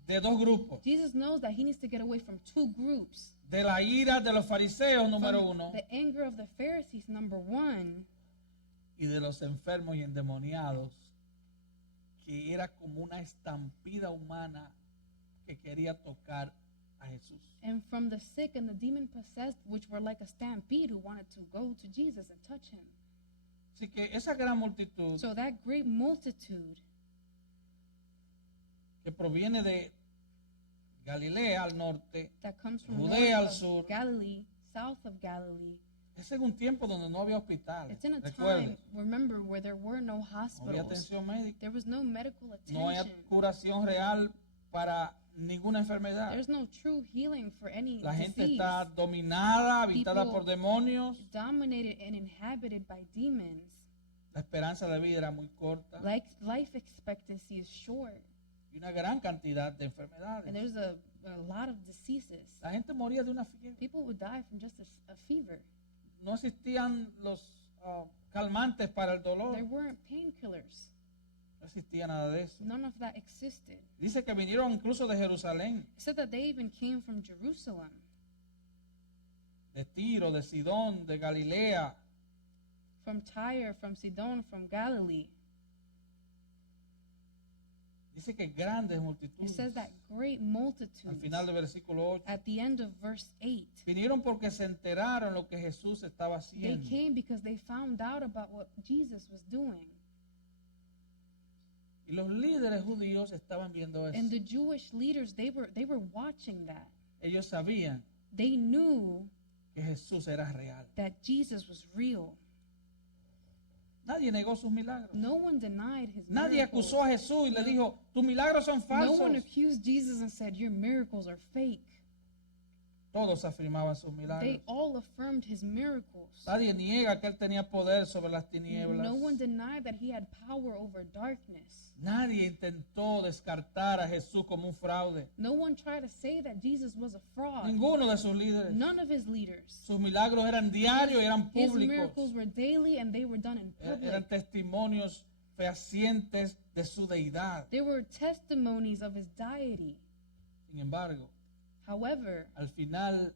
de 2 grupos. Jesus knows that he needs to get away from 2 groups. De la ira de los fariseos, número From 1, the anger of the Pharisees, number 1, y de los enfermos y endemoniados, que era como una estampida humana que quería tocar a Jesús. and from the sick and the demon possessed, which were like a stampede who wanted to go to Jesus and touch him. Así que esa gran multitud So that great multitude que proviene de Galilea al norte, that comes from Judea al north sur. of Galilee, south of Galilee, es en un tiempo donde no había hospitales. it's in a Recuerden, time, remember, where there were no no había hospitals. atención médica, There was no medical no hay attention. curación real para ninguna enfermedad. There's no true healing for any La gente disease. está dominada, habitada People- por demonios. Dominated and inhabited by demons. La esperanza de vida era muy corta Like life expectancy is short, y una gran cantidad de and enfermedades. there's a lot of diseases. La gente moría de una fiebre. People would die from just a fever. No existían los calmantes para el dolor. There weren't painkillers. No existía nada de eso. None of that existed. Dice que vinieron incluso de Jerusalén, It said that they even came from Jerusalem, de Tiro, de Sidón, de Galilea. from Tyre, from Sidon, from Galilee. Dice que grandes It multitudes. says that great Al multitudes, final del versículo 8. at the end of verse 8, Vinieron porque se enteraron lo que Jesús estaba they haciendo. came because they found out about what Jesus was doing. Y los líderes judíos estaban viendo eso. And the Jewish leaders, they were watching that. Ellos sabían They knew que Jesús era real. that Jesus was real. Nadie negó sus milagros. No one denied his Nadie miracles. acusó a Jesús y le dijo, tus milagros son No falsos. one accused Jesus and said, your miracles are fake. Todos afirmaban sus milagros. They all affirmed his miracles. Nadie niega que él tenía poder sobre las tinieblas. No one denied that he had power over darkness. Nadie intentó descartar a Jesús como un fraude. No one tried to say that Jesus was a fraud. Ninguno de sus líderes. None of his leaders. Sus milagros eran diarios y eran His públicos. miracles were daily and they were done in public. Eran testimonios fehacientes de su deidad. They were testimonies of his deity. Sin embargo, However, al final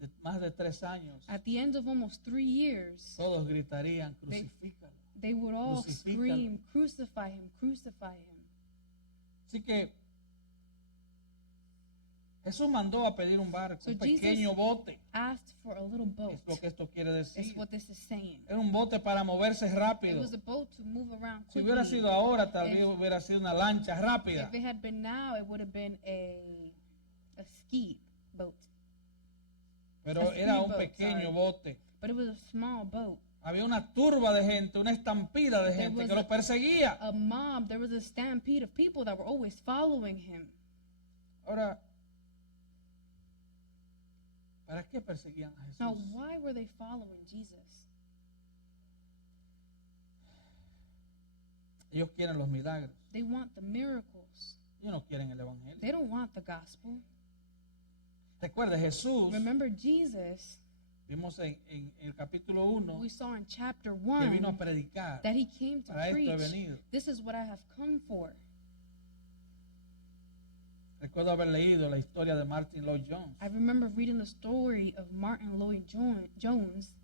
de más de 3 años, at the end of almost 3 years, todos gritarían, crucifícalo. they would all Crucifícalo. scream, crucify him, crucify him. Así que Jesús mandó a pedir un barco, So un pequeño bote. Asked for a little boat. Es lo que esto quiere decir. Is what this is saying. Era un bote para moverse It rápido. was a boat to move around Si quickly. hubiera sido ahora, tal vez If- hubiera sido una lancha rápida. If it had been now, it would have been a ski boat. Pero a era un speedboat, pequeño sorry. bote. But it was a small boat. Había una turba de gente, una estampida de There gente was que lo perseguía. A mob, there was a stampede of people that were always following him. Ahora, ¿para qué perseguían a Now, Jesús? why were they following Jesus? Ellos quieren los milagros. They want the miracles. Ellos no quieren el evangelio. They don't want the gospel. Recuerde, Jesús, Remember Jesus, vimos en el capítulo 1 we saw in chapter que vino a 1 predicar. that he came to Para esto he preach. venido. This is what I have come for. Recuerdo haber leído la historia de Martin Lloyd Jones. I remember reading the story of Martin Lloyd Jones,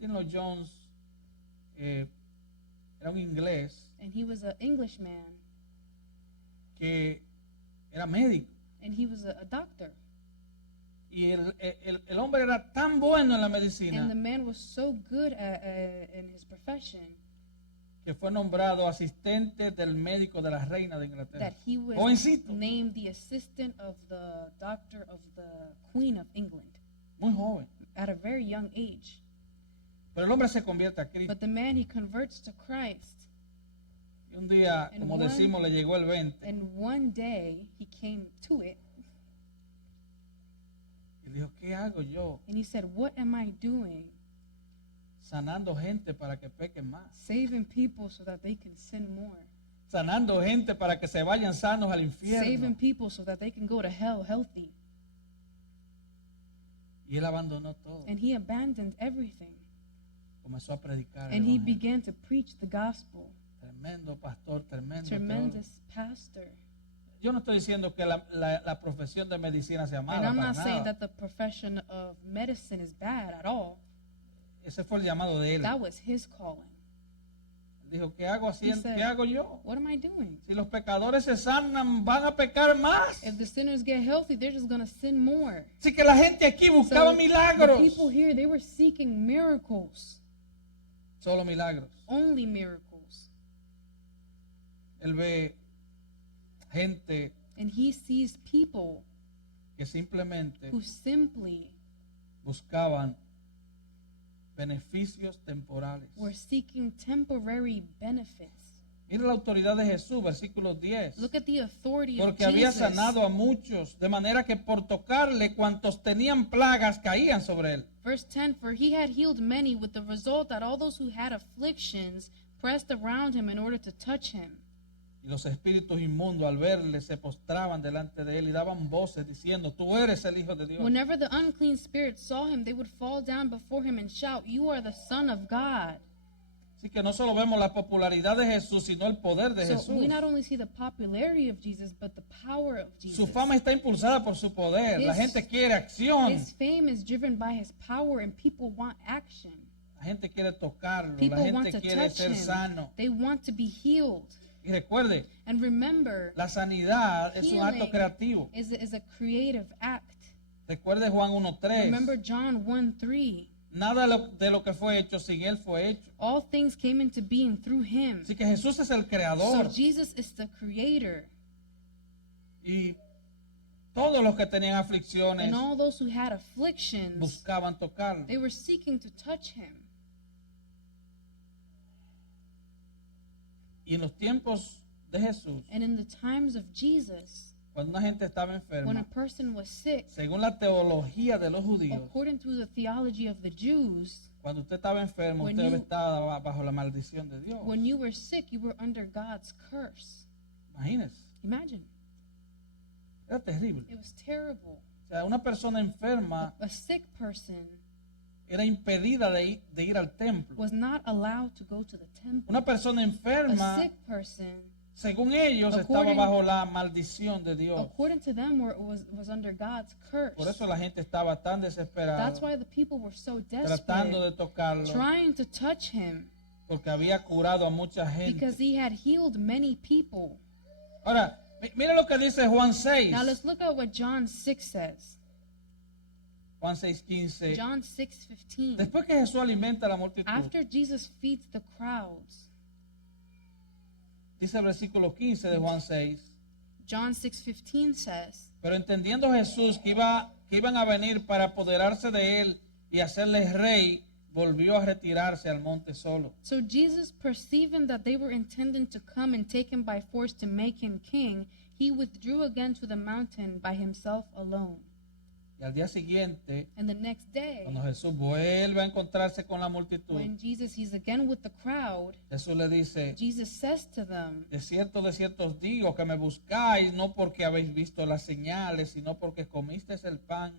Martin Lloyd Jones era un inglés and he was an Englishman, que era médico. and he was a doctor. Y el hombre era tan bueno en la And the medicina man was so good in his profession que fue nombrado asistente del médico de la reina de Inglaterra. that he was Jovencito, named the assistant of the doctor of the Queen of England muy joven. at a very young age. Pero el hombre se convierte a Cristo. But the man, he converts to Christ, Y un día, And como one- decimos, le llegó el 20 and one day he came to it y dijo, ¿qué hago yo and he said, what am I doing? sanando gente para que pequen más? Saving people so that they can sin more. Sanando gente para que se vayan sanos al Saving infierno. people so that they can go to hell healthy. Y él abandonó todo. And he abandoned everything. Comenzó a predicar. el And he evangelio. began to preach the gospel. Tremendo pastor, tremendo. teólogo. Tremendous pastor. Yo no estoy diciendo que la profesión de medicina sea And mala. I'm Para not saying nada. that the profession of medicine is bad at all. Ese fue el llamado de él. That was his calling. Dijo, ¿qué hago haciendo? said- ¿Qué hago yo? What am I doing? Si los pecadores se sanan, van a pecar más. If the sinners get healthy, they're just going to sin more. Así que la gente aquí buscaba So milagros. the people here, they were seeking miracles. Solo milagros. Only miracles. Él ve gente And he sees people que simplemente who simply buscaban beneficios temporales. were seeking temporary benefits. Mira la autoridad de Jesús, versículo 10. Look at the authority of Porque había Jesus. sanado a muchos, de manera que por tocarle cuantos tenían plagas caían sobre él. Verse 10, for he had healed many, with the result that all those who had afflictions pressed around him in order to touch him. Y los espíritus inmundos al verle se postraban delante de él y daban voces diciendo, tú eres el Hijo de Dios. Whenever the unclean spirits saw him, they would fall down before him and shout, "You are the Son of God." Así que no solo vemos la popularidad de Jesús, sino el poder de So Jesús. we not only see the popularity of Jesus, but the power of Jesus. Su fama está impulsada por su poder. La His- gente quiere acción. His fame is driven by his power, and people want action. La gente quiere tocarlo. La People want gente to quiere touch ser him. sano. They want to be healed. Y recuerde, And remember, la sanidad es un acto healing creativo. is a creative act. Recuerde Juan 1:3. Remember John 1:3. Nada de lo que fue hecho sin él fue hecho. All things came into being through him. Así que Jesús es el So creador. Jesus is the creator. Y todos los que tenían aflicciones And all those who had afflictions, buscaban tocarlo. they were seeking to touch him. Y en los tiempos de Jesús, And in the times of Jesus, cuando una gente estaba when a enferma, person was sick, según la teología de los judíos, according to the theology of the Jews, cuando usted estaba enfermo, When usted you- estaba bajo la maldición de Dios. when you were sick, you were under God's curse. Imagínese, Imagine. era terrible. It was terrible. O sea, una persona enferma A sick person era impedida de ir al templo. was not allowed to go to the temple. Una persona A enferma, sick person, según ellos, estaba According- bajo la maldición de Dios. according to them, was under God's curse. Por eso la gente estaba tan desesperada, That's why the people were so tratando de desperate, tocarlo, trying to touch him, porque había curado a mucha gente. because he had healed many people. Ahora, mire lo que dice Juan 6. Now let's look at what John 6 says. Juan 6:15. John 6:15. Después que Jesús alimenta a la multitud, After Jesus feeds the crowds, dice el versículo 15 de Juan 6. John 6:15 says, Pero entendiendo Jesús que iban a venir para apoderarse de él y hacerle rey, volvió a retirarse al monte solo. so Jesus, perceiving that they were intending to come and take him by force to make him king, he withdrew again to the mountain by himself alone. Y al día siguiente, And the next day, cuando Jesús vuelve a encontrarse con la multitud, when he's again with the crowd, Jesús le dice, Jesus says to them, de cierto os digo que me buscáis no porque habéis visto las señales, sino porque comisteis el pan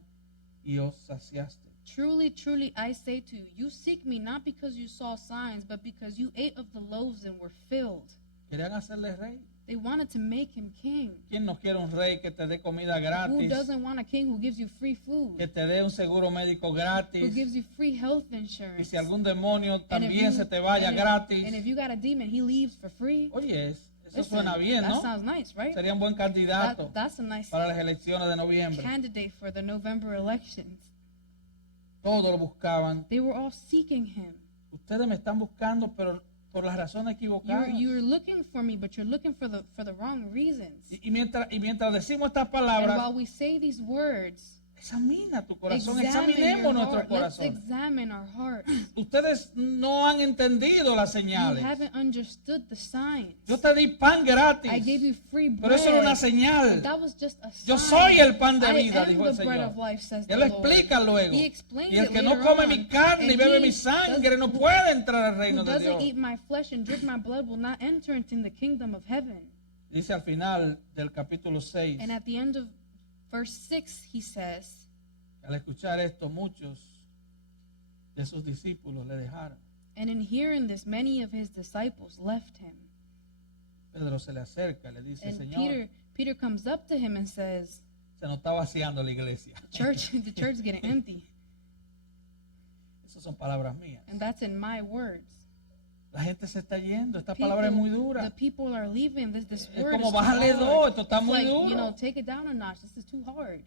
y os saciaste. "Truly, truly, I say to you, you seek me not because you saw signs, but because you ate of the loaves and were filled." Querían hacerle rey. They wanted to make him king. ¿Quién no quiere un rey que te dé comida Who gratis, doesn't want a king who gives you free food, que te dé un seguro médico who gratis, gives you free health y insurance? si algún demonio And if también you- se te vaya and if- gratis? And if you got a demon, he leaves for free. Oye, eso Listen, suena bien, that ¿no? sounds nice, right? Sería un buen candidato That's a nice para las elecciones de noviembre. candidate for the November elections. Todos lo buscaban. They were all seeking him. Ustedes me están buscando, pero por las razones equivocadas. You're looking for me, but you're looking for the wrong reasons. Y mientras decimos estas And palabras, while we say these words, examina tu corazón, examine examinemos your nuestro heart. Let's corazón. examine our hearts. Ustedes no han entendido las You señales. haven't understood the signs. Yo te di pan gratis, I gave you free bread. pero eso era una señal. But that was just a sign. Yo soy el pan de I vida, am dijo the el bread Señor. of life, says Él the lo Lord. explica luego. He explains Y el it que no later come on. mi carne y And bebe he mi sangre does- no puede entrar al reino Who de doesn't Dios. eat my flesh and drink my blood will not enter into the kingdom of heaven. Dice al final del capítulo 6, And at the end of verse 6, he says, al escuchar esto, muchos de sus discípulos le dejaron. and in hearing this, many of his disciples left him. Pedro se le acerca y le dice, And Señor, Peter comes up to him and says, se nos está vaciando la iglesia. the church is getting empty. Esas son palabras mías. And that's in my words. La gente se está yendo. Esta People- palabra es muy The dura. people are leaving. This Es word como is too bájale hard. dos, esto está It's muy like, duro. take it down a notch. This is too hard.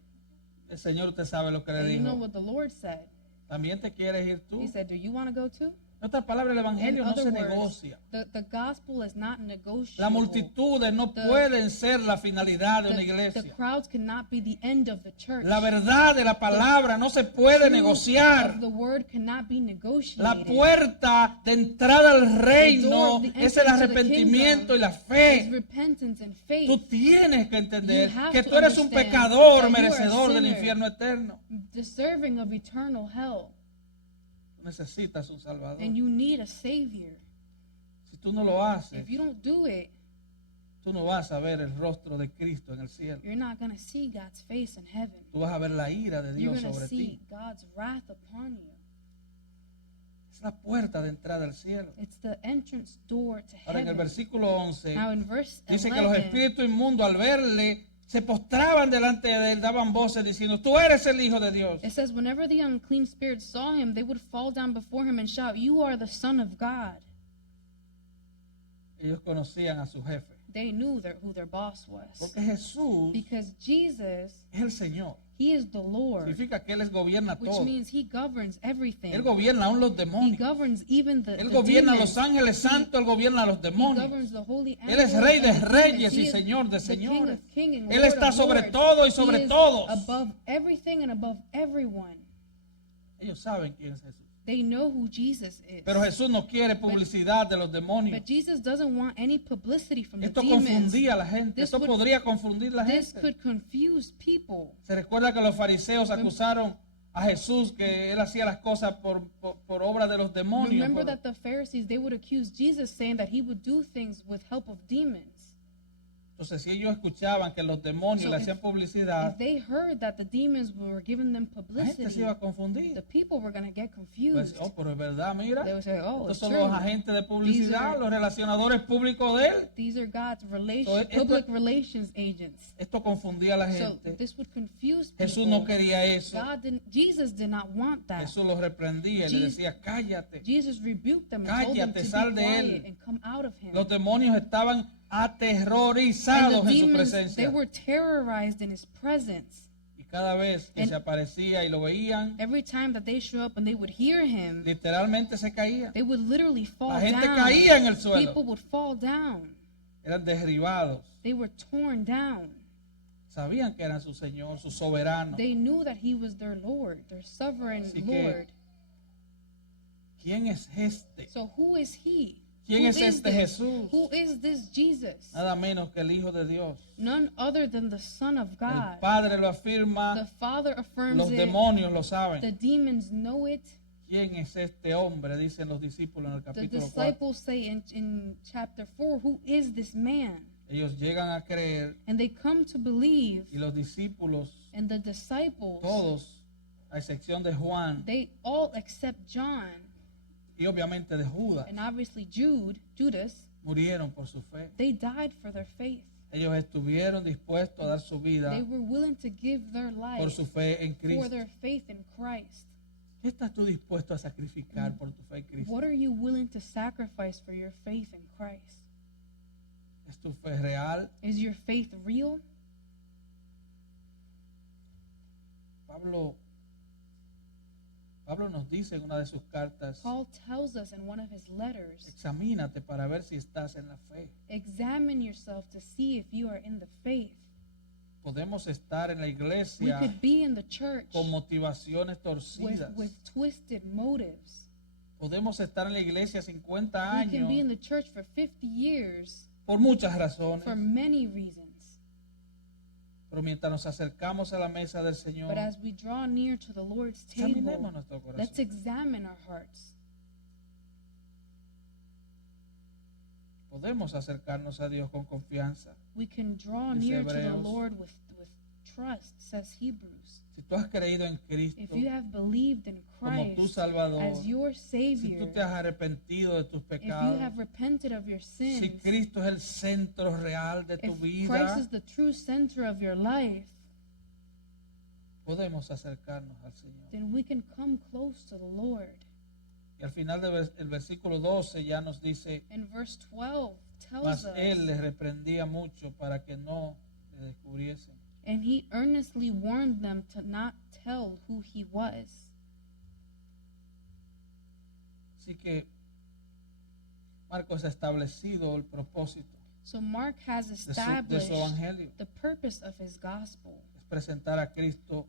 El Señor, usted sabe lo que le And you know dijo. what the Lord said. También te quieres ir tú. He said, do you want to go too? En otras palabras, el In evangelio no other se words, negocia. the gospel is not negotiable. Las multitudes no The- pueden ser la finalidad de una The iglesia. crowds cannot be the end of the church. La verdad de la palabra no se puede Truth negociar. of the word cannot be negotiated. La puerta de entrada al reino the es el entrance to the arrepentimiento kingdom y la is fe. repentance and faith. Tú tienes que entender You have que to tú eres un understand pecador that you are a merecedor del sinner. infierno eterno. Deserving of eternal hell. Tú necesitas un salvador. And you need a savior. Si tú no lo haces, If you don't do it, tú no vas a ver el rostro de Cristo en el cielo. You're not going to see God's face in heaven. Tú vas a ver la ira de You're Dios going to sobre see ti. God's wrath upon you. Es la puerta de entrada al cielo. It's the entrance door to Ahora en el heaven. versículo 11 Now in verse dice que los 11, espíritus inmundos al verle se postraban delante de él, daban voces diciendo, tú eres el Hijo de Dios. it says, whenever the unclean spirits saw him, they would fall down before him and shout, you are the Son of God. Ellos conocían a su jefe. They knew who their boss was. Porque Jesús Because Jesus, es el Señor. he is the Lord, Significa que Él gobierna which todo. means he governs everything. Él gobierna aún los He demonios. governs even the Él gobierna a demons. los ángeles santos, Él gobierna a los He demonios. governs the holy Él es angels Rey and de the reyes demons. y He is Señor de the King señores. of kings and Él Lord está of sobre lords. todo y He sobre is todos. above everything and above everyone. Ellos saben quién es Jesús. They know who Jesus is. Pero Jesús no quiere publicidad de los demonios. But Jesus doesn't want any publicity from the Esto demons. confundía a la gente. This Esto would- podría confundir a la This gente. could confuse people. Se recuerda que los fariseos acusaron a Jesús que él hacía las cosas por obra de los demonios. Remember that the Pharisees, they would accuse Jesus saying that he would do things with help of demons. Entonces, si ellos escuchaban que los demonios So le if- hacían publicidad, If they heard that the demons were giving them la gente se publicity, iba a confundir. the people were going to get Pues, confused. oh, pero es verdad, mira. They would say, oh, Estos it's son true. los agentes de publicidad, are- los relacionadores públicos de él. These are God's So, esto- public relations agents. Esto confundía a la So gente. this would confuse people. Jesús no quería eso. Jesus did not want that. Jesús los reprendía y le Jesus- decía, cállate. Jesus rebuked them and told them Cállate, to sal be de quiet él. and come out of him. Los demonios estaban And aterrorizados the en su demons, they presencia. were terrorized in his presence. Y cada vez que And- se aparecía y lo veían, Every time that they show up and they would hear him, literalmente se caían. they would literally fall La gente down. caía en el suelo. People would fall down. Eran derribados. They were torn down. Sabían que eran su Señor, su soberano. They knew that he was their Lord, their sovereign Así que- Lord. ¿Quién es este? So who is he? ¿Quién Who es is este this? Jesús? Who is this Jesus? Nada menos que el Hijo de Dios. None other than the Son of El God. Padre lo The afirma, Father affirms los it. demonios lo The saben. demons know it. ¿Quién es este hombre? Dicen los discípulos en el The capítulo 4. disciples say in chapter 4, who is this man? Ellos llegan a creer And they come to believe, y los discípulos, and the disciples, todos, a excepción de Juan they all except John y obviamente de Judas, and obviously Judas, murieron por su fe. they died for their faith. Ellos estuvieron dispuestos a dar su vida They were willing to give their por life su fe en for Cristo. their faith in Christ. ¿Qué estás tú dispuesto a sacrificar por tu fe en Cristo? What are you willing to sacrifice for your faith in Christ? ¿Es tu fe real? Is your faith real? Pablo nos dice en una de sus cartas, Paul tells us in one of his letters, examínate para ver si estás en la fe. examine yourself to see if you are in the faith. Podemos estar en la We iglesia could be in the church con motivaciones torcidas. with twisted motives. Podemos estar en la iglesia 50 We can be in años the church for 50 years por muchas razones. for many reasons. Pero mientras nos acercamos a la mesa del Señor, But as we draw near to the Lord's examinemos table, nuestro let's corazón. examine our hearts. Podemos acercarnos a Dios con confianza. We can draw Dice near to the Hebreos. Lord with trust, says Hebrews. Si tú has creído en Cristo If you have believed in como tu Christ Salvador, as your si Savior, tú te has arrepentido de tus if you pecados, have repented of your sins, si Cristo es el centro real de tu if vida, Christ is the true center of your life, podemos acercarnos al Señor. then we can come close to the Lord. Y al final del versículo 12 ya nos dice, And verse 12 tells mas Él us, les reprendía mucho para que no le descubriesen. and he earnestly warned them to not tell who he was. Así que Marcos ha establecido el propósito So Mark has de su established evangelio. the purpose of his gospel Es presentar a Cristo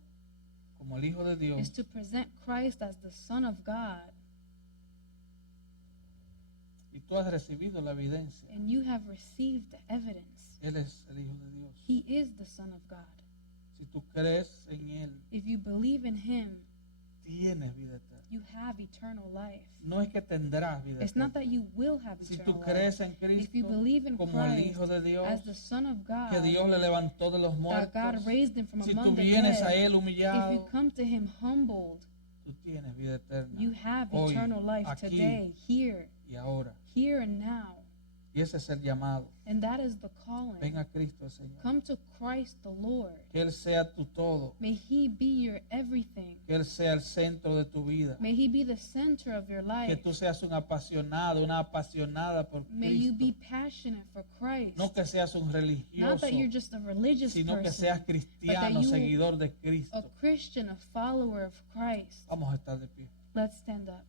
como el Hijo de is Dios to present Christ as the Son of God, y tú has recibido la evidencia. and you have received the evidence. Él es el Hijo de Dios. He is the Son of God. Si tú crees en Él, If you believe in him, tienes vida eterna. You have eternal life. No es que tendrás vida It's not eterna. that you will have Si eternal tú life. crees en If you Cristo believe in como el Christ Hijo de Dios, as the Son of God, que Dios le levantó de los that muertos, God raised him from si tú among the vienes a dead, Él if you humillado, come to him humbled, tú tienes vida eterna. you have Hoy, eternal life aquí today, here y ahora. and now. Y ese es el llamado. And that is the calling. Ven a Cristo, Señor. Come to Christ the Lord. Que Él sea tu todo. May he be your everything. Que Él sea el centro de tu vida. May he be the center of your Que life. tú seas un apasionado, una apasionada por May you be Cristo. passionate for Christ. No que seas un Not religioso, that you're just a religious sino que person, seas cristiano, you- seguidor de a Cristo. Christian, a follower of Christ. Vamos a estar de pie. Let's stand up.